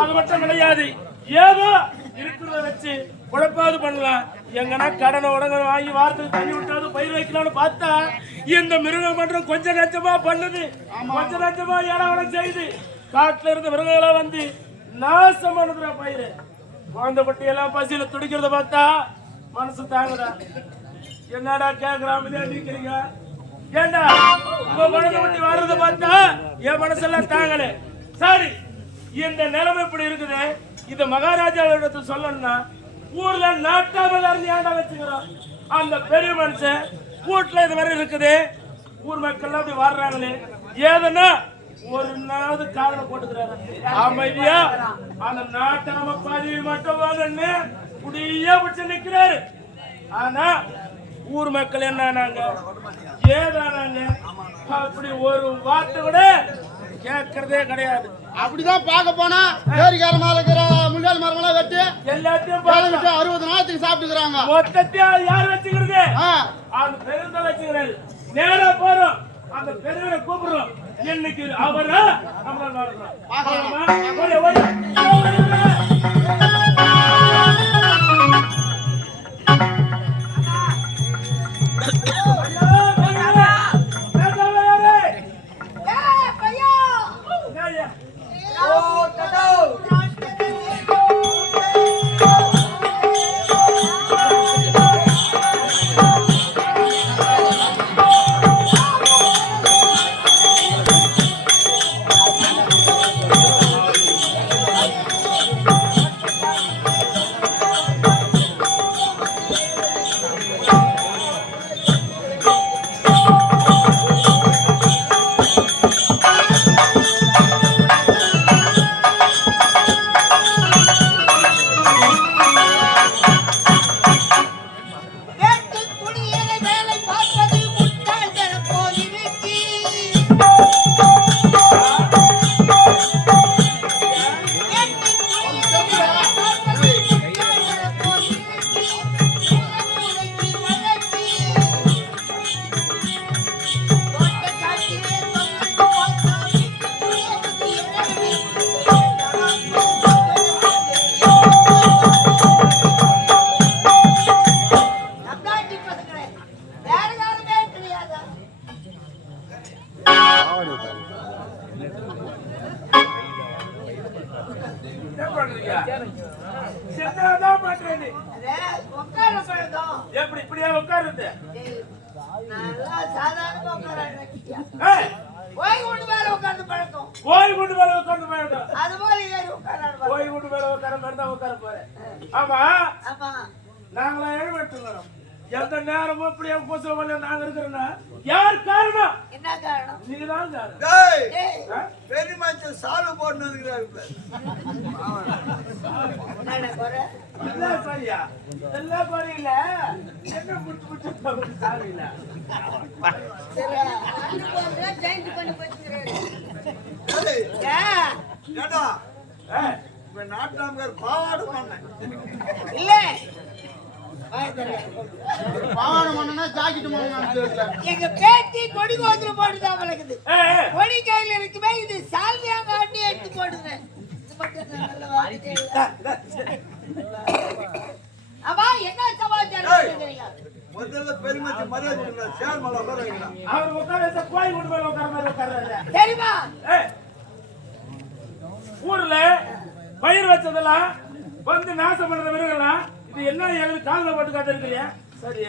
அது மட்டும் கிடையாது, ஏதோ இருக்கிறத வச்சு உழைப்பாது பண்ணலாம். எங்கன்னா கடனை உடனே வாங்கி வாரத்துக்கு தண்ணி விட்டாது பயிர் வைக்கலாம்னு பார்த்தா இந்த மிருகம் மன்றம் கொஞ்சம் நச்சமா பண்ணுது, கொஞ்சம் நச்சமா ஏழாவடம் செய்யுது. காட்டுல இருந்த மிருகங்களாம் வந்து நாசம் பண்ணுதுற பயிர். குழந்தை பட்டி எல்லாம் பசியில துடிக்கிறத பார்த்தா மனசு தாங்குதா? என்னடா கேக்குறாம நிக்கிறீங்க? ஏண்டா உங்க குழந்தை பட்டி வர்றத பார்த்தா என் மனசெல்லாம் தாங்கல. சரி, இந்த நிலைமை இப்படி இருக்குது. இந்த மகாராஜாவிடத்து சொல்லணும்னா ஊர்ல நாட்டாமல் ஏண்டா வச்சுக்கிறோம். அந்த பெரிய மனுஷன் வீட்டுல இது மாதிரி இருக்குது. ஊர் மக்கள் அப்படி வர்றாங்களே, ஏதுன்னா ஒரு நாளாவது காதல போட்டுக்கிறாரு. அமைதியா அந்த நாட்டாம பதிவு மட்டும் வாங்கன்னு குடியா பிடிச்சு நிக்கிறாரு. ஆனா ஊர் மக்கள் என்னன்னாங்க, ஏதானாங்க, அப்படி ஒரு வார்த்தை கூட கேட்கறதே கிடையாது. அப்படிதான் பார்க்க போனா ஏரிக்கார மேல இருக்கிற முள்ளால் மரமெல்லாம் வெட்டி எல்லாத்தையும் 60 நாளைக்கு சாப்பிட்டுக்கிறாங்க. மொத்தத்தையும் யார் வச்சுக்கிறது? அந்த பெருந்த வச்சுக்கிறாரு. நேரா போறோம், அந்த பெருவரை கூப்பிடுறோம். இன்னைக்கு அவரை நம்ம எப்படி இப்படியா உட்காருது? ஓய் கொண்டு மேல உட்கார்ந்து பழக்கம். அது மாதிரி ஏறி உட்கார்றாரு. ஓய் கொண்டு மேல உட்கார போறேன். ஆமா நாங்களா ஏழுபட்டுக்கிறோம். எந்த நேரமும் அப்படியே பூசல நாங்க இருக்கிறோம்னா யார் காரணம்? என்ன காரணம்? நீங்க தான் காரணம். பெரிய மனுஷன் சாலு போட்டு சரியா எல்லாம் குறையில என்ன முட்டு சாரி இல்ல நாட்டாம பாவாடு பண்ண இல்ல எங்க பேத்தி கொடி கோத்துல போட்டுதான் வளர்க்குது. கொடி கையில இருக்குமே, இது சால்வியாங்க ஆட்டி எடுத்து போடுறேன். அவா என்ன சமாச்சாரம்? முதல்ல பெருமைக்கு மரியாதை சேர்மலை அவர் உட்கார கோயில் கொண்டு போய் உட்கார தெரியுமா? ஊர்ல பயிர் வச்சதெல்லாம் வந்து நாசம் பண்ற மிருகெல்லாம் இது என்ன எங்களுக்கு காதுல போட்டு கதை இருக்கிறியா? சரி,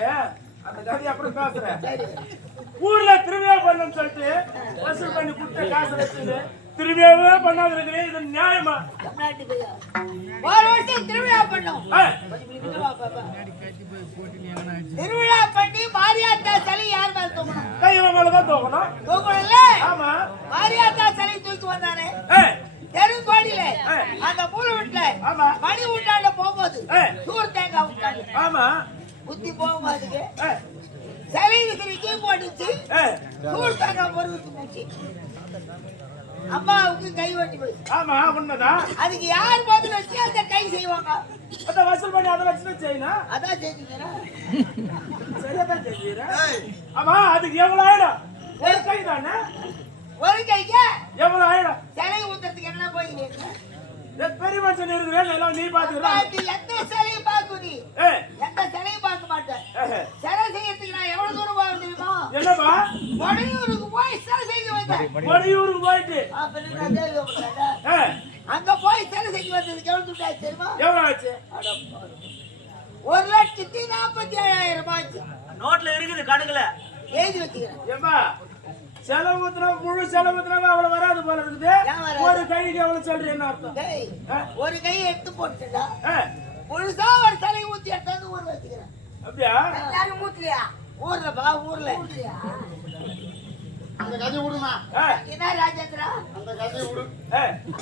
அந்த கதையை அப்புறம் பேசுறேன். ஊர்ல திருவிழா பண்ணணும்னு சொல்லிட்டு வசூல் பண்ணி கொடுத்த காசு வச்சுட்டு திருவிழாவே பண்ணாத இருக்கிறேன். இது நியாயமா? ஒரு வருஷம் திருவிழா பண்ணோம். திருவிழா பண்ணி மாரியாத்தா சிலை யார் மேல தூக்கணும்? கையில மேலதான் தூக்கணும். தூக்கணும்ல? ஆமா. மாரியாத்தா சிலை தூக்கி வந்தானே தெருக்கோடியில அந்த மூணு வீட்டுல மணி ஊட்டாண்ட போகும்போது சூர் தேங்காய் விட்டாங்க. ஆமா. புத்தி போகும்போதுக்கு சிலை விசிறிக்கு போட்டுச்சு. சூர் தேங்காய் பொறுத்து போச்சு. அம்மாவுக்கு கை வெட்டி போச்சு. ஆமா, உண்மைதான். அதுக்கு யார் பதில் வச்சு அந்த கை செய்வாங்க? அத வசூல் பண்ணி அதை வச்சுதான் செய்யணும். அதான் செஞ்சீங்கன்னா சரியாதான் செஞ்சீங்க. ஆமா, அதுக்கு எவ்வளவு ஆயிடும்? ஒரு கை தானே. ஒரு கைக்கு எவ்வளவு ஆயிடும்? சிலை ஊத்துறதுக்கு என்ன போய் பெரிய மனுஷன் இருக்கிறேன் எல்லாம் நீ பாத்துக்கலாம். எந்த சிலையும் பார்க்கும் நீ எந்த சிலையும் பார்க்க மாட்டேன். சிலை செய்யறதுக்கு நான் எவ்வளவு தூரம் போக தெரியுமா? என்னப்பா? வடையூருக்கு போய் சிலை செய்து வந்தேன். வடையூருக்கு போயிட்டு அங்க போய் சிலை செய்து வந்ததுக்கு எவ்வளவு துட்டு ஆச்சு தெரியுமா? எவ்வளவு ஆச்சு? 1,47,000 ரூபாய் ஆச்சு. நோட்ல இருக்குது கணக்குல எழுதி வச்சுக்கிறேன். ஏம்பா, செலவு ஊத்துனா முழு செலவு ஊத்துனா அவ்வளவு வராது போல இருக்குது. ஒரு கைக்கு எவ்வளவு சொல்றேன்னு அர்த்தம்? ஒரு கையை எடுத்து போட்டுடா முழுசா ஒரு சிலை ஊத்தி எடுத்தாந்து ஊர் வச்சுக்கிறேன். அப்படியா? எல்லாரும் ஊத்துலையா? ஊர்ல பா, ஊர்ல அந்த கதையை விடுமா? என்ன ராஜேந்திரா? அந்த கதையை விடு.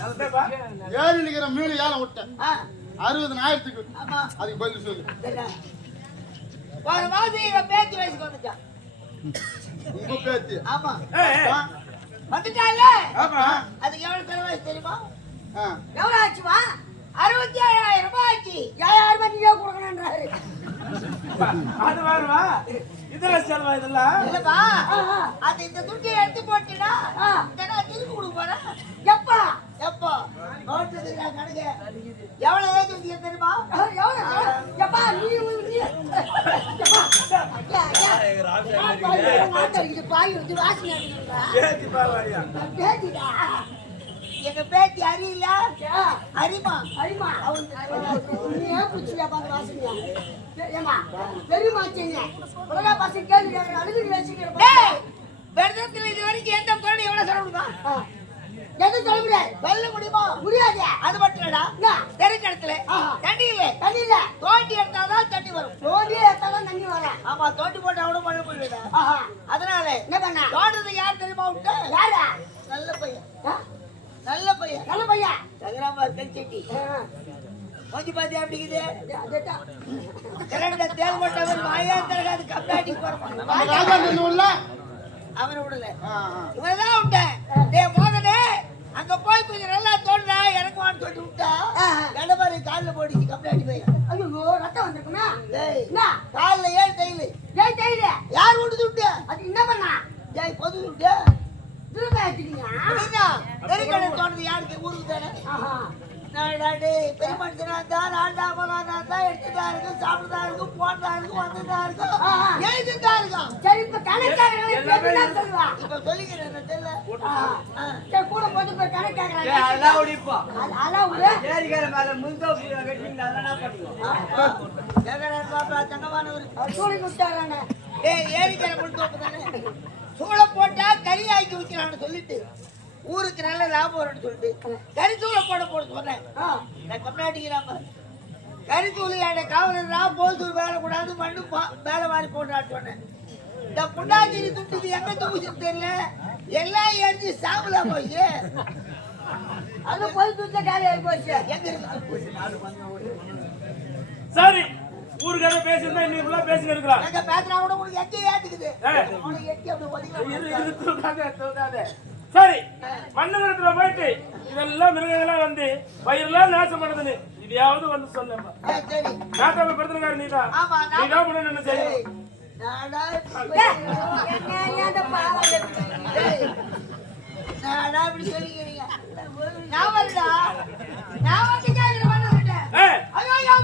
அதுப்பா ஏறி நிக்கிற மீன் ஏலம் விட்டேன் 60,000க்கு. ஆமா, அதுக்கு பதில் சொல்லு. ஒரு மாசம் இவன் பேச்சு வயசுக்கு வந்துட்டான். உங்க பேச்சு. ஆமா, வந்துட்டால. ஆமா. அதுக்கு எவ்வளவு செலவாச்சு தெரியுமா? ஆ. எவ்வளவு ஆச்சுமா? 67,000 ரூபாய் ஆச்சு. 7,000 ரூபாய் நீங்க கொடுக்கணும்ன்றாரு. அது வருவா? இதெல்லாம் செலவா? இதெல்லாம் இல்லப்பா, அது இந்த துட்டியை எடுத்து போட்டுனா திருப்பி கொடுக்க போறேன். எப்பா எப்பா நோட்டு கணக்கு எவ்வளவு ஏஜ் வந்து தெரியுமா? எப்பா நீ எங்க பேத்தி அறியில அரிமா அரிமா வெறுதத்தில் இது வரைக்கும் எந்த குழந்தை எவ்வளவு சொல்லுமா? எதுவும் சொல்ல முடியாது. சொல்ல முடியுமா? முடியாது. அது மட்டும் இல்லடா, தெருக்கடத்துல தண்ணி இல்ல, தண்ணி இல்ல, தோண்டி எடுத்தாதான் தண்ணி வரும். தோண்டி எடுத்தாதான் தண்ணி வரும். ஆமா, தோண்டி போட்டு அவ்வளவு மழை போயிடுதா. அதனால என்ன பண்ண? தோண்டது யார் தெரியுமா? விட்டு யாரா? நல்ல பையன், நல்ல பையன், நல்ல பையன் சங்கராம கல்ச்செட்டி கொஞ்சம் பாத்தி அப்படிங்குது. கரெக்டா தேல் போட்டவன் மாயா தரகாது கம்பாட்டி போறோம். அவனை விடல, இவனதான் விட்டேன். மோகனே அங்க போய் கொஞ்சம் நல்லா தோன்றா இறங்குவான்னு சொல்லி விட்டா கடப்பாரு காலில் போடிச்சு கம்ப்ளைண்ட் போய். ஐயோ ரத்தம் வந்திருக்குமா? காலில் 7 தையல். 7 தையல் யார் விட்டு விட்டு? அது என்ன பண்ணா? ஏய் பொது விட்டு தெருக்கடை தோணுது யாருக்கு? ஊருக்கு தானே. பெரிய மனுஷனா தான் ஆண்டா மகானா தான் எடுத்துதான் இருக்கும், சாப்பிட்டுதான் இருக்கும், போனதான் இருக்கும், வந்ததான் இருக்கும், எழுதிதான் இருக்கும். சரி, இப்ப இப்ப சொல்லிக்கிறேன் கூட போட்டு இப்ப கணக்காக ஏரிக்கிற முழுத்தோப்பு தானே சூளை போட்டா கறி ஆக்கி வைக்கலாம்னு சொல்லிட்டு ஊருக்கு நல்ல லாபம் வரும்னு சொல்லிட்டு கரிசூளை போட சொன்னேன். நான் கம்னாட்டிக்கிறாம கரிசூளி என் காவலா போசூர் வேலை கூடாது மண்ணு வேலை வாரி போட்டான்னு சொன்னேன். இந்த புண்டாஞ்சிரி துட்டுது எங்க தூசின்னு தெரியல, எல்லாம் எரிஞ்சு சாப்பிட போச்சு. அது போய் துட்ட காலி ஆகி போச்சு. எங்க இருக்கு? சரி, ஊருக்காக பேசிருந்தா இன்னைக்கு பேசிட்டு இருக்கலாம். எங்க பேசுனா கூட உங்களுக்கு எட்டி ஏத்துக்குது. உனக்கு எட்டி அப்படி ஒதுக்கலாம். சரி, மண்ணகரத்துல போயிட்டு இதெல்லாம் மிருகங்கள்லாம் வந்து பயிரெல்லாம் நாசம் பண்ணுதுன்னு இதையாவது வந்து சொல்லமா? நாட்டாம படுத்துக்காரு நீதான் நீதான் பண்ண என்ன செய்ய? நாடா இப்படி சொல்லிக்கிறீங்க. நான் வருடா, நான் வந்து கேட்கிறேன். ஐயோ ஐயோ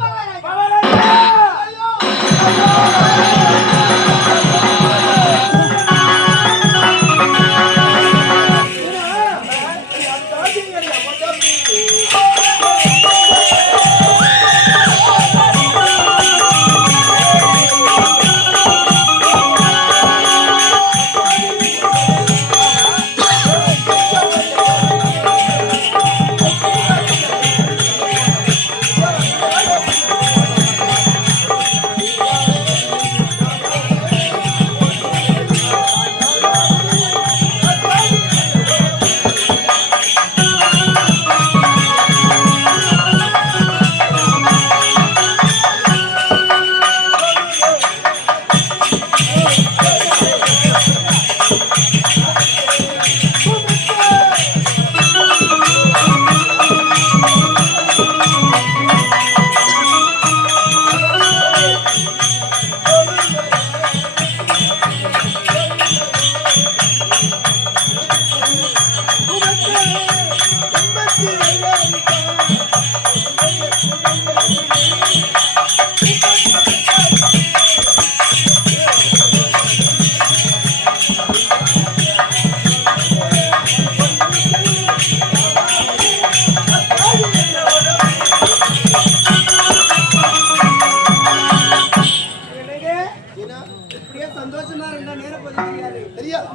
தெரியாது.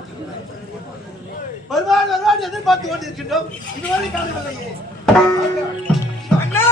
வருவான் எதிர்பார்த்து கொண்டிருக்கின்றோம். இதுவரை காணவில்லையே. அண்ணா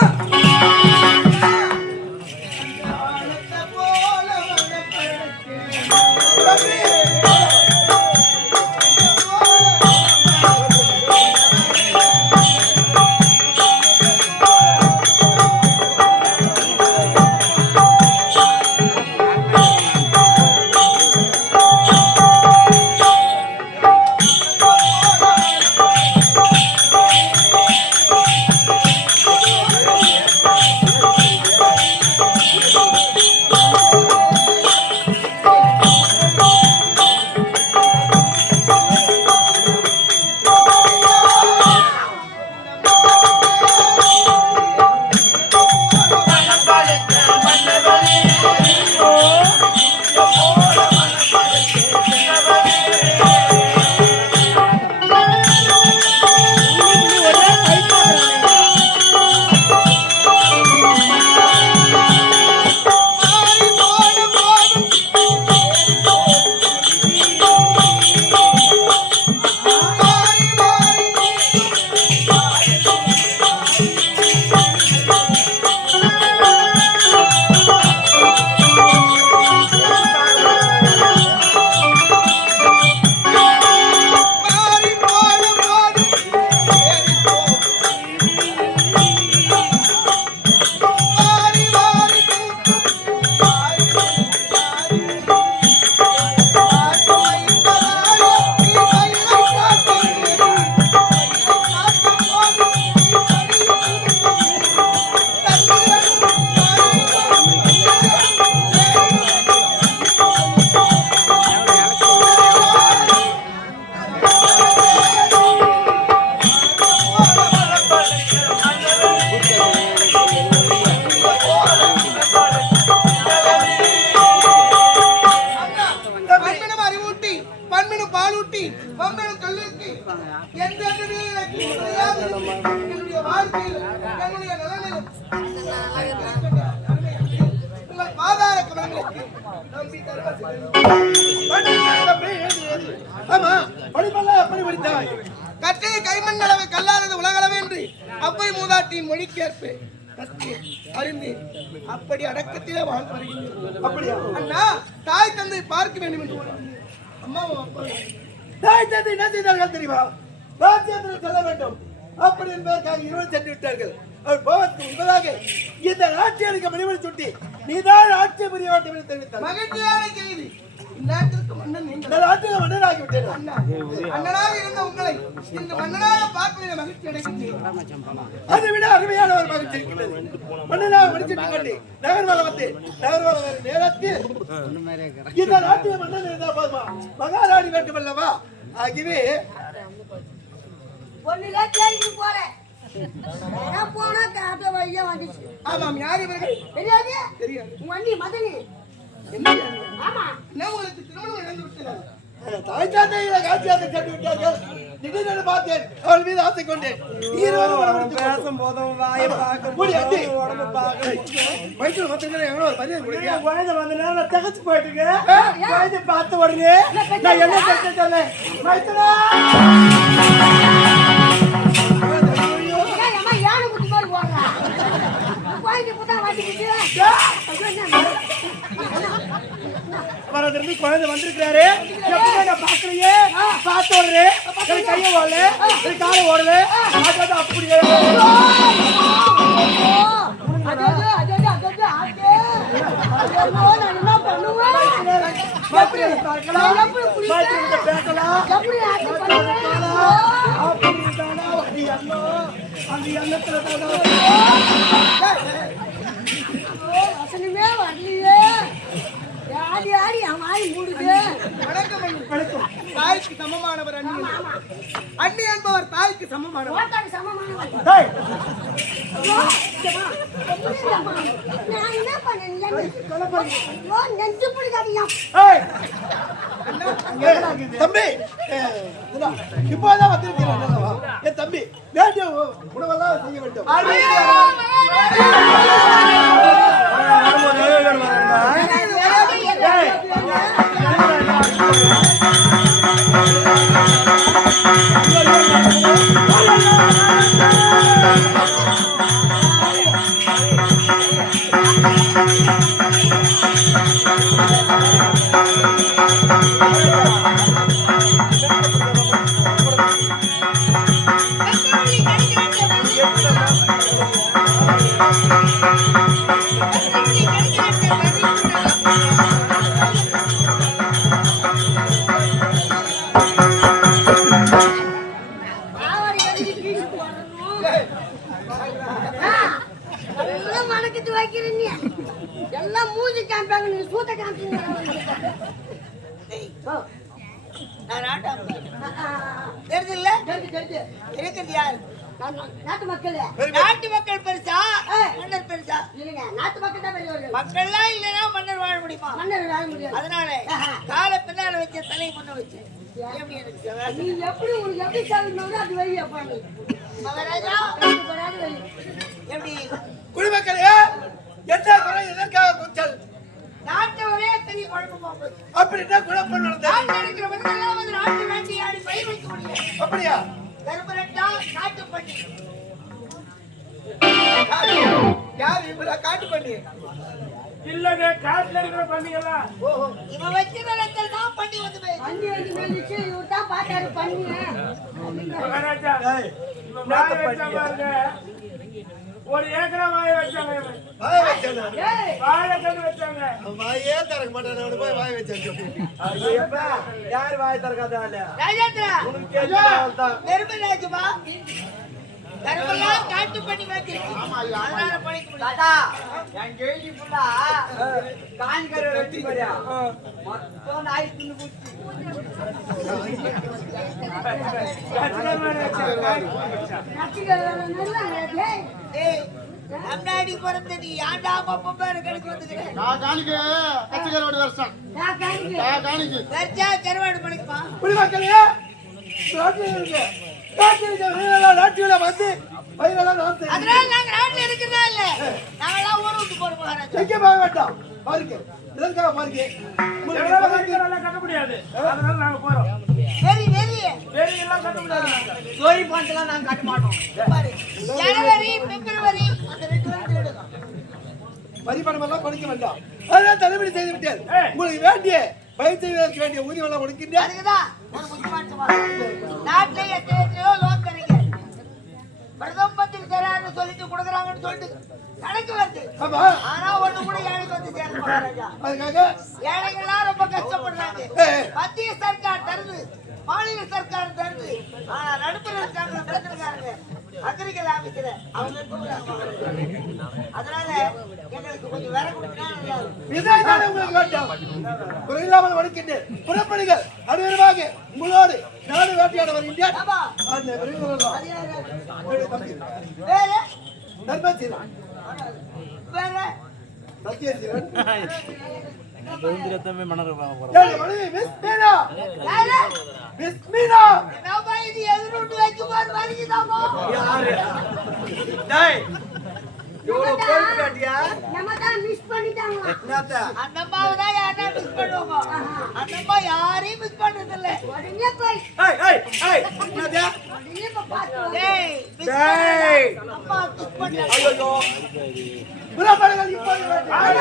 ஆமா, படிப்பெல்லாம் எப்படி படித்தாய்? கற்றை கைமண்ணளவு கல்லாதது உலகளவு என்று அவ்வை மூதாட்டியின் மொழிக்கேற்ப கற்று அறிந்து அப்படி அடக்கத்திலே வாழ்ப்படுகின்றேன். அப்படியா? அண்ணா, தாய் தந்தை பார்க்க வேண்டும் என்று அம்மாவும் அப்பா தாய் தந்தை என்ன செய்தார்கள் தெரியுமா? ராஜ்யத்தில் செல்ல வேண்டும் அப்படி என்பதற்காக இருவர் சென்று விட்டார்கள். அவர் போவதற்கு முன்பதாக இந்த நாட்டியருக்கு மணிமணி சுட்டி நீதான் ஆட்சி புரிய வேண்டும் என்று தெரிவித்தார். மகிழ்ச்சியான செய்தி. இந்நாட்டிற்கு மன்னன் நீங்கள். இந்த நாட்டுக்கு மன்னனாகி விட்டேன். அண்ணா, அண்ணனாக இருந்த உங்களை இந்த மன்னனாக பார்ப்பதில் மகிழ்ச்சி அடைகின்றேன். அதை விட அருமையான ஒரு மகிழ்ச்சி இருக்கின்றது. மன்னனாக முடிச்சிட்டு கொண்டு நகர்வலம் வந்து நகர்வலம் நேரத்தில் இந்த நாட்டில் மன்னன் இருந்தால் போதுமா? மகாராணி வேண்டும் அல்லவா? ஆகவே ஆமாம், யார் இவர்கள்? தெரியாது. என்ன உங்களுக்கு திருமணம் நடந்து விட்டதா? தாய் தந்தையில காட்சியாக சென்று விட்டார்கள். திடீரென பார்த்தேன், அவள் மீது ஆசை கொண்டேன். பேசும் போதும் வாயை பார்க்க வயிற்று மத்திய எவ்வளவு ஒரு மரியாதை கொடுக்கியா? குழந்தை வந்த நேரம் தகச்சு போயிட்டுங்க. குழந்தை பார்த்த உடனே நான் என்ன சொல்ல சொன்னேன்? மைத்துனா வரதிருந்து குழந்தை வந்திருக்கிறாரு. எப்பவுமே நான் பாக்கலையே. பார்த்த உடனே எனக்கு கையை ஓடல, எனக்கு காலை ஓடல. அப்படியே அந்த எண்ணத்துல வணக்கம். தாய்க்கு சமமானவர் அண்ணி. அண்ணி என்பவர் தாய்க்கு சமமானவர். தம்பி இப்போதான் வந்திருக்கிறேன். என் தம்பி வேண்டிய உணவெல்லாம் செய்ய வேண்டும். Hey! டேய், நான் நாட்டாம தெரியுதுல்ல இருக்கிறது யாரு நாட்டு மக்கள் நாட்டு மக்கள் பெருசா மன்னர் பெருசா இல்லைங்க நாட்டு மக்கள் தான் பெரியவர்கள் மக்கள்லாம் இல்லைன்னா மன்னர் வாழ முடியுமா மன்னர் வாழ முடியாது அதனால காலை பின்னால வச்ச தலை முன்ன வச்சு எப்படி எனக்கு சிவகாசி? நீ எப்படி உனக்கு எப்படி சாதிக்கணும் அது வழி அப்பா நீ மகாராஜா வராது வழி எப்படி குடிமக்களே என்ன குறை எதற்காக கூச்சல் நாட்டை ஒரே பெரிய குழப்பமா போச்சு அப்படின்னா குழப்பம் நடந்தது நாட்டில் இருக்கிற மக்கள்லாம் வந்து நாட்டு வேட்டையாடி பயிர் வைக்க முடியல அப்படியா கருப்பரட்டா நாட்டு பண்ணி யார் இவரா காட்டு பண்ணி இல்லங்க காட்டுல இருக்கிற பண்ணிக்கலாம் இவன் வச்ச நிலத்தில் தான் பண்ணி வந்து போயிடுச்சு. பண்ணி வந்து மேலிச்சு இவர் தான் பார்த்தாரு பண்ணி மகாராஜா வாய வச்சா பாருங்க ஒரு ஏக்கரா வாய வச்சாங்க இவன். வாய வச்சானா வாழைக்கன்று வச்சாங்க வாயே திறக்க மாட்டானே அவனு போய் வாய வச்சான் ஐயப்பா யார் வாய் திறக்காதால ராஜேந்திரா கேட்கலாம் பெருமராஜுமா கருப்பெல்லாம் காட்டு பண்ணி வச்சிருக்கு அதனால பழிக்க முடியாது என் கேள்வி ஃபுல்லா காஞ்கர வெட்டி பாரியா மொத்தம் நாய் தின்னு போச்சு ஏய் முன்னாடி பிறந்த நீ ஏன்டா அப்ப பேரு கணக்கு வந்துக்கிறேன் கர்ஜா கருவாடு பழிக்குமா குடிமக்களே நாட்டில் இருக்க நாட்டில வந்து பயிரெல்லாம் நான் செய்வேன். அதனால நாங்க நாட்டுல இருக்கிறதா இல்ல நாங்கெல்லாம் ஊரை விட்டு போறோம் மகாராஜா எங்கே போக வேண்டாம் பாருங்க இதற்காக பாருங்க எங்களால வரிகளெல்லாம் கட்ட முடியாது அதனால நாங்க போறோம் வெறி வெறி வேறு எல்லாம் கட்ட முடியாது நாங்க. சோரி பாண்டெல்லாம் நாங்க காட்ட மாட்டோம் பாரு ஜனவரி பிப்ரவரி அந்த 2 வருஷம் எடுக்கும் வரிப்பணம் எல்லாம் கொடுக்க வேண்டாம் அதான் தள்ளுபடி செய்து விட்டேன் உங்களுக்கு வேண்டிய பயிர் செய்வதற்கு வேண்டிய ஊதியம் எல்லாம் கொடுக்கின்றேன் அதுக்குதான் ஒரு முக்கியமான சமாச்சாரம். நாட்டுல எத்தனையோ லோன் தரீங்க பிரதம மந்திரி தரான்னு சொல்லிட்டு கொடுக்குறாங்கன்னு சொல்லிட்டு கணக்கு வருது ஆமா ஆனா ஒண்ணு கூட ஏழைக்கு வந்து சேர மகாராஜா அதுக்காக ஏழைகள்லாம் ரொம்ப கஷ்டப்படுறாங்க ஏய். மத்திய சர்க்கார் தருது மாநில சர்க்கார் தருது ஆனா நடுப்புற இருக்காங்க பிரச்சனைக்காரங்க அக்ரிகல் ஆபீஸ்ல அவங்க கூப்பிடுறாங்க மகாராஜா. அதனால எங்களுக்கு கொஞ்சம் வேற கொடுத்தா நல்லா இருக்கும். இதைத்தானே உங்களுக்கு வேண்டாம் குறையில்லாமல் வடிக்கின்றேன் புறப்படுங்கள் அனைவருமாக உங்களோடு நாடு வேட்டையாட வருகின்றேன் ஆமா அந்த விரைவுகள் அது யாரு? என்னுடைய தம்பி வேற தர்மசீலன் வேற சத்யசீலன் மணக்க என்னுடைய மனைவி மிஸ் மீனா வேற மிஸ் மீனா நம்ம இது எதிர்த்து வைக்கும் போது வலிக்குதாமா டேய் இவ்வளவு போயிட்டு காட்டியா நம்ம தான் மிஸ் பண்ணிட்டாங்க என்னத்த அந்த அம்மாவை தான் யாரா மிஸ் பண்ணுவாங்க அந்த அம்மா யாரையும் மிஸ் பண்றது இல்ல உடனே போய் ஏய் ஏய் ஏய் என்னது உடனே போய் பார்த்து டேய் miss டேய் பண்ணல. அம்மா மிஸ் பண்ணல ஐயோ புறப்படுங்கள் இப்போது வேட்டையாட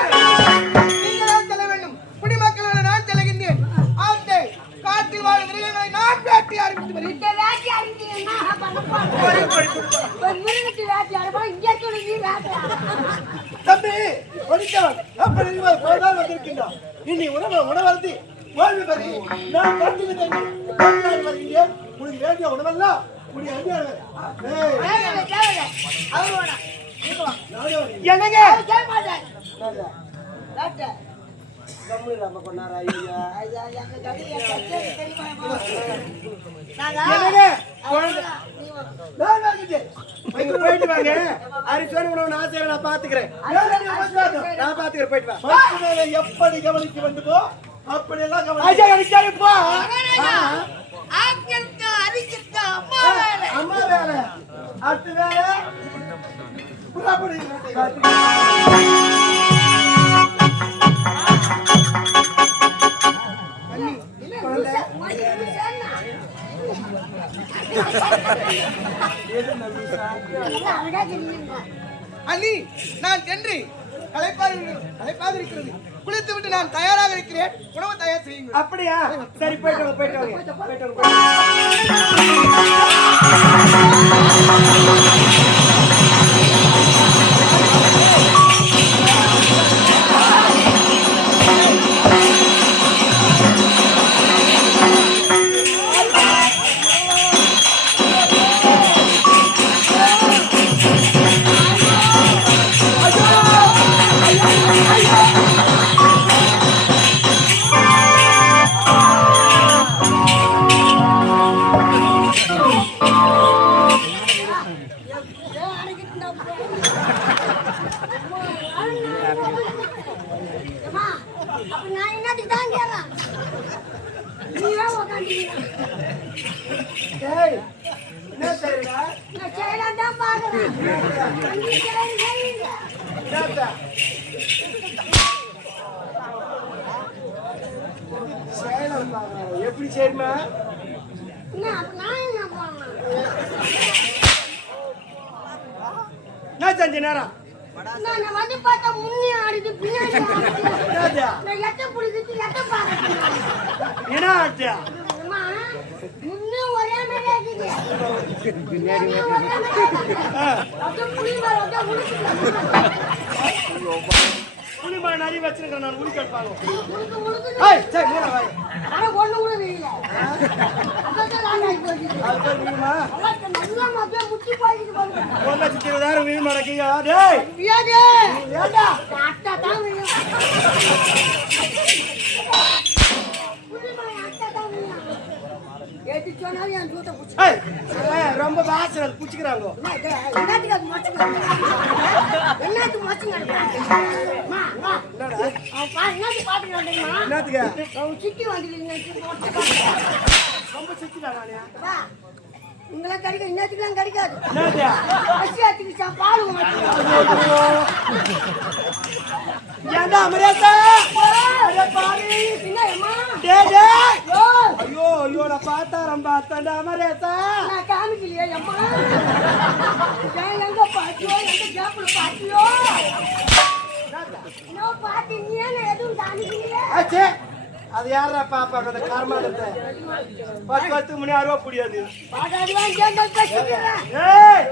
நீங்களாம் செல்ல வேண்டும் குடிமக்களோட நான் செல்கின்றேன் ஆட்டை காட்டில் வாழும் மிருகங்களை நான் வேட்டி ஆரம்பித்து வருகிறேன் இந்த வேட்டி அடிந்தீங்கன்னா பண்ண போறேன் ஒரு மிருகத்து வேட்டி ஆடுவோம் இங்கே சொல்லி நீ வேட்டி தம்பி படித்தவன் அப்படி இருப்பது போதால் வந்திருக்கின்றான் இனி உணவருந்தி வாழ்வு பெறி நான் காட்டுகிறேன் வருகிறேன் உனக்கு வேண்டிய உணவெல்லாம் உனக்கு தேவையில்லை தேவையில்லை அவரு வேணாம் நீங்க வாங்க. என்னங்க அவர் கேட்க மாட்டார் டாக்டர் கம்முனு நம்ம கொண்டாரா ஐயா ஐயா எங்க கதையை கச்சேரி தெரியுமா அம்மா? நாங்க என்னங்க? அவ்வளவுதான். நீ வாங்க. நான் வருகிறேன் நீங்க போயிட்டு வாங்க அரிசோன உணவு நான் செய்யறேன் நான் பாத்துக்கிறேன் நான் பாத்துக்கிறேன் போயிட்டு வா பத்து மேல எப்படி கவனிக்க வேண்டுமோ அப்படி எல்லாம் ஐயா கவனிக்க அடிச்சாரு போ மகாராஜா, ஆட்களுக்கு அரிசிக்கு அம்மா வேலை. அம்மா வேலை அடுத்த வேலை புறப்படி அண்ணி நான் சென்று களைப்பாக இருக்கிறது குளித்து விட்டு நான் தயாராக இருக்கிறேன் உணவு தயார் செய்யுங்கள் அப்படியா சரி போயிட்டு வாங்க போயிட்டு வாங்க போயிட்டு வாங்க ஐயோ அப்ப நான் என்னத்துக்கு தான் கேட்கிறேன்? நீ ஏன் உக்காந்துக்கிறீங்க? ஏய், என்ன செய்யறா? நான் செய்யலாம் தான் பார்க்கிறேன். நீ செய்யுங்க. என்னத்த? செய்யலாம் பாக்குறாங்க. எப்படி செய்யுமா? என்ன அப்ப நான் என்ன பண்ணணும்? என்ன செஞ்ச நேரம்? நான் வந்து பார்த்தா முன்னே ஆடுது பின்னாடி ஆடுது. என்னது? நான் எட்ட பிடிக்கிட்டு எட்ட பார்க்கறேன். என்ன ஆச்சா? அம்மா, முன்னே ஒரே மாதிரி ஆகுது. பின்னாடி ஒரே மாதிரி ஆகுது. அப்படியே புளி மாதிரி அப்படியே உடுத்துட்டு. புளிமா நிறைய வச்சிருக்கேன் நான் உளிக்க எடுப்பாங்க. உடுக்கு. ஏய், சரி மூணு வாய். ஆனா ஒண்ணு கூட தெரியல. அதான் நான் ஆகி போச்சு. அது பேர் வீணுமா? அதான் நல்லா அப்படியே முட்டி போயிட்டு பாருங்க. 1,20,000 வீண் மடக்கிங்க. டேய், வியாதே. ஏண்டா? அட்டா தான் வியா. புளிமா அட்டா தான் வியா. ஏத்தி சொன்னாலும் என் தூத்த புடிச்சு. ஏய், ஏய், ரொம்ப வாசனை புடிச்சுக்கிறாங்க. என்னத்துக்கு அது மொச்சுங்க? என்னத்துக்கு மொச்சுங்க? அம்மா, அவன் பாரு என்னத்துக்கு பாத்துக்கிறான் தெரியுமா? என்னத்துக்கு? அவன் சிட்டி வந்துருக்கீங்க. ரொம்ப சிக்கிட்டா நானே. உங்களாம் கிடைக்கும் இன்னத்துக்குலாம் கிடைக்காது. என்னது? பசி ஆத்திக்கிச்சா பால் ஏண்டா அமரேசா? அடே பாவி பின்னம்மா டேய், டேய். யோ ஐயோ ஐயோ நான் பார்த்தாரம் பார்த்தேன்டா அமரேசா. நான் காமிக்கலையே அம்மா. நான் எங்க பாத்தியோ எங்க கேப்ல பாத்தியோ நோ பாத்தி நீ என்ன எதுவும் காமிக்கலையே. ஆச்சே, அது யாரா பாப்பா அந்த கார்மாடத்தை 10 வருஷத்துக்கு முன்னே அருவா புடியாது. பாடாதுவான் கேங்க பேசிக்கிறேன். ஏய்,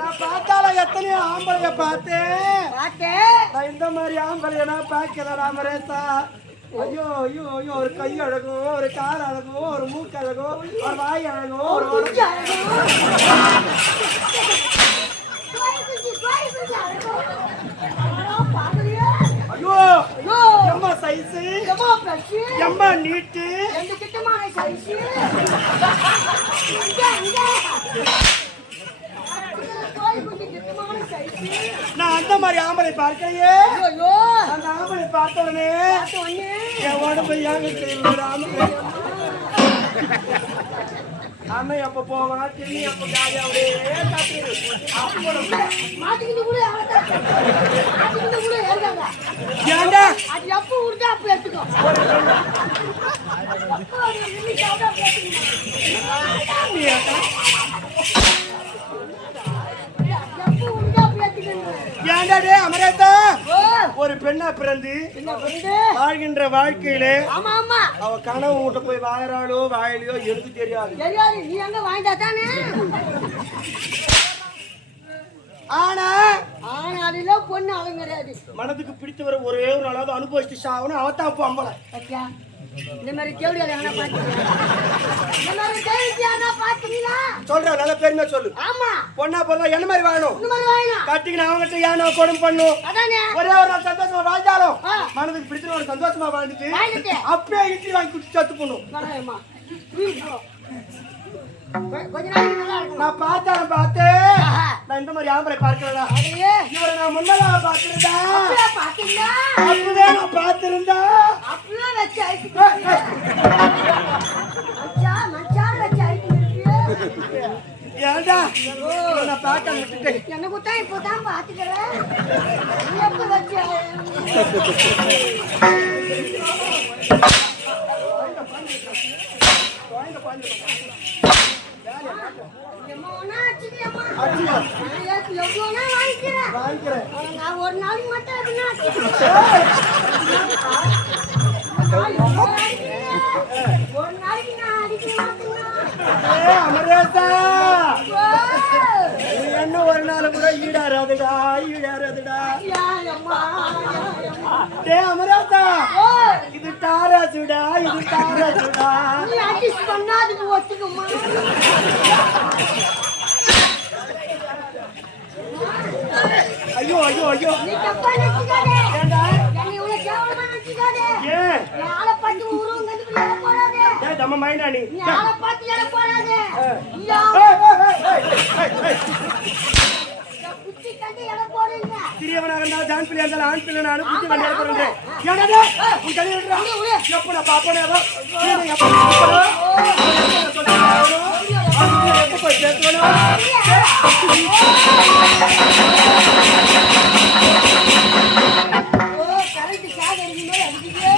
நான் பார்த்தால எத்தனையோ ஆம்பளைய பார்த்தேன். பாத்தே நான் இந்த மாதிரி ஆம்பளைய நான் பார்க்கிறேன் அமரேசா. ஐயோ ஐயோ ஐயோ, ஒரு கை அழகும், ஒரு கால் அழகும், ஒரு மூக்கு அழகும், ஒரு வாய் அழகும், ஒரு குஞ்சா பாடலையே. ஐயோ ஐயோ எம்மா சைஸ், எம்மா பிரச்சு எம்மா நீட்டு. எந்த கிட்டமான சைஸ் கிட்டமான சைஸ். நான் அந்த மாதிரி ஆம்பளை பார்க்கலையே. ஐயோ அந்த ஆம்பளை பார்த்த உடனே ஒண்ணு என் உடம்பு ஏங்க செய்யல. அண்ணன் எப்ப போவான் திரும்பி எப்ப காலி அப்படியே மாட்டிக்கிட்டு கூட மாட்டிக்கிட்டு கூட ஏற்காங்க. ஏண்டா அது எப்போ விடுதா அப்ப எடுத்துக்கோ. எப்போ அது ரிலீஸ் ஆகுதோ அப்ப எடுத்துக்கோ. எப்போ விடுதா அப்ப எடுத்துக்கோ. ஏண்டா டே அமரேசா, ஓ ஒரு பெண்ணா பிறந்து என்ன பண்ணுது? வாழ்கின்ற வாழ்க்கையில ஆமா ஆமா அவ கனவு வீட்ட போய் வாழறாளோ வாயிலையோ எனக்கு தெரியாது. தெரியாது. நீ அங்க வாங்கிட்டா தானே. ஆனா ஆனால பொண்ணு அவன் கிடையாது. மனதுக்கு பிடித்தவரை ஒரே ஒரு நாளாவது அனுபவிச்சு சாவணும். அவத்தான் பொம்பளை. பத்தியா இந்த மாதிரி கேள்வி எதனா பாத்தீங்களா? இந்த மாதிரி கேள்வி யாரா பாத்தீங்களா? சொல்ற நல்ல பெருமை சொல்லு. ஆமா பொண்ணா பொண்ணா என்ன மாதிரி வாழணும்? இந்த மாதிரி வாங்கினா கட்டிக்கின அவங்ககிட்ட ஏனோ கொடுமை பண்ணும். அதானே ஒரே ஒரு நாள் சந்தோஷமா வாழ்ந்தாலும் ஆ. மனதுக்கு பிடிச்ச ஒரு சந்தோஷமா வாழ்ந்துட்டு வாழ்ந்துட்டு. அப்படியே இட்லி வாங்கி குடிச்சு சத்து போகணும். வரேம்மா. கொஞ்ச நாளைக்கு நல்லா இருக்கும். நான் பார்த்தாலும் பார்த்தேன். ஆஹா. நான் இந்த மாதிரி ஆம்பளை பார்க்கிறதா அதையே இவரை நான் முன்னதா பார்த்திருந்தா அப்படியே பாத்தீங்களா? அப்பவே நான் பார்த்திருந்தா அப்படியே வச்சு அழிச்சு மச்சான் வச்சு அழிச்சு ஏண்டா நான் பார்க்க விட்டுட்டேன். என்ன குத்தா இப்போதான் பாத்துக்கிறேன். நீ எப்ப வச்சு எம்மா ஒன்னா வச்சுக்கிறேம்மா. அடியா எவ்வளோனா வாங்கிக்கிறேன். வாங்கிக்கிறேன். நான் ஒரு நாளைக்கு மட்டும் அப்படின்னா ஒரு நாளைக்கு நான் அடிக்க மாட்டேன்னா அமரேசா, நீ என்ன ஒரு நாள் கூட ஈடாராதுடா ஈடாராதுடா. டே அமரேசா, இது தாராசுடா, இது தாராசுடா. நீ அட்ஜஸ்ட் பண்ணா அதுக்கு ஒத்துக்குமா? ஐயோ ஐயோ ஐயோ, நீ தப்பா நினைச்சுக்காதே. ஏண்டா என்னை இவ்வளவு கேவலமா நினைச்சுக்காதே. ஏன் நீ ஆளை பார்த்து உருவம் கண்டுபிடி எழ போறாதே. ஏய் தம்ம மைண்டா நீ. நீ ஆளை பார்த்து எழ போறாதே. நீ ஏய், ஏய், ஏய், ஏய், ஏய், ஏய். புத்தி கட்டி எடை போடுங்க. சிறியவனாக இருந்தாலும் ஜான் பிள்ளை இருந்தாலும் ஆண் பிள்ளை நானும் புத்தி பண்ணி எடுக்கிறேன். என்னடா உன் கல்வி விடுறா எப்ப நான் பாப்பனே வா எப்ப போய் சேர்த்துக்கணும் ஓ கரண்ட் ஷாக் அடிக்கும்போது அடிக்குது.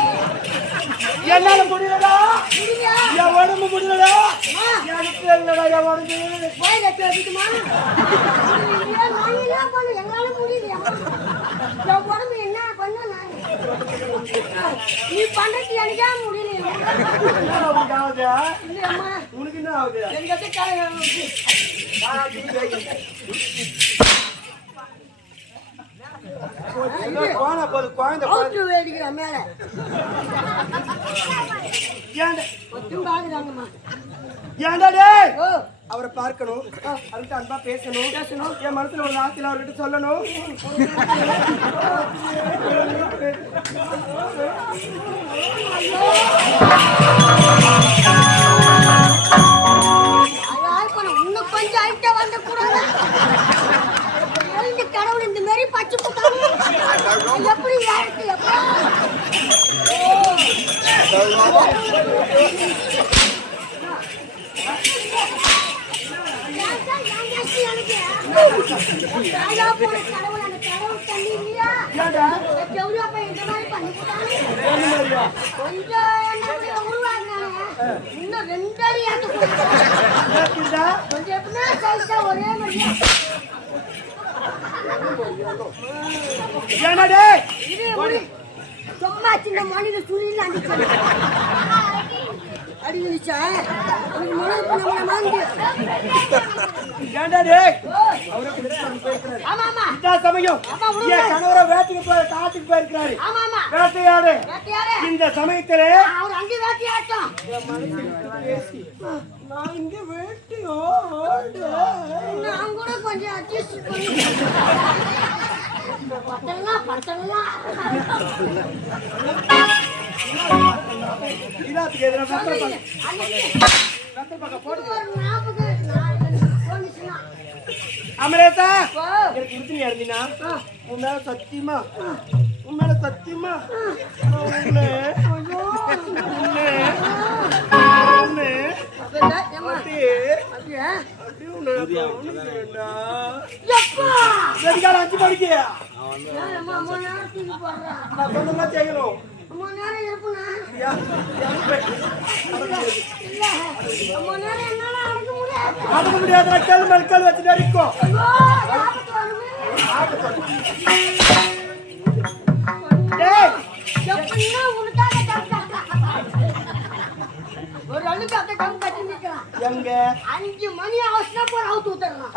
என்னால முடியலடா என் உடம்பு முடியலடா எனக்கு இல்லடா என் உடம்பு போய் கட்டி வச்சுக்குமா? நாங்க என்ன பண்ண எங்களால முடியலையா? என் உடம்பு என்ன பண்ண நான் நீ பண்றது எனக்கே முடியலையா? உனக்கு ஆகுதா இல்லையம்மா உனக்கு என்ன ஆகுது எனக்கு காலையில் போனா போது குழந்தை அவுட்ரு வேடிக்கிற மேல ஏன்டா ஒத்தும் பாக்குறாங்கம்மா. ஏன்டா டேய் ஓ அவரை பார்க்கணும் அவர்கிட்ட அன்பா பேசணும் என் மனசுல ஒரு ஆசையில அவர்கிட்ட சொல்லணும் இன்னும் கொஞ்சம் ஐட்ட வந்து கூடாது. கடவுள் இந்த மாதிரி பச்சை போட்டாங்க எப்படி யாருக்கு எப்பா இன்னும் 2 அடி கொஞ்சம் எப்படின்னா சைஸா ஒரே மாதிரியா சும்மா சின்ன மணில சுழில அடிச்சா காட்டுக்கு போயிருக்கிறாரு வேட்டையாடு இந்த சமயத்திலே அவர் அங்கே வேட்டையாட்டம் நான் இங்க வேட்டையோ நான் கூட கொஞ்சம் அட்ஜஸ்ட் பண்ணி பத்தலாம் இதாத்துக்கு எதிராக அமரேதா எனக்கு உறுதியா இருந்தீனா உன் மேல சத்தியமா அஞ்சு மணிக்கு நான் சொன்னதெல்லாம் செய்யணும் அடக்க முடியாத கல் மேல் கல் வச்சுட்டு அடிக்கும் ஒரு அழுக்கு அந்த கம் கட்டி நிக்கிறான் எங்க 5 மணி ஆச்சுனா போற அவுத்து ஊத்துறான்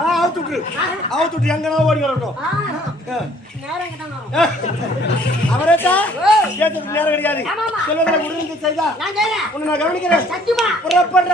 அவுத்து விட்டு எங்கன்னா ஓடி வரட்டும் நேரம் கிட்டாங்க அவரேதா கேட்டதுக்கு நேரம் கிடையாது சொல்வதெல்லாம் உடனே செய்தா நான் செய்றேன் உன்னை நான் கவனிக்கிறேன் சத்தியமா புறப்படுற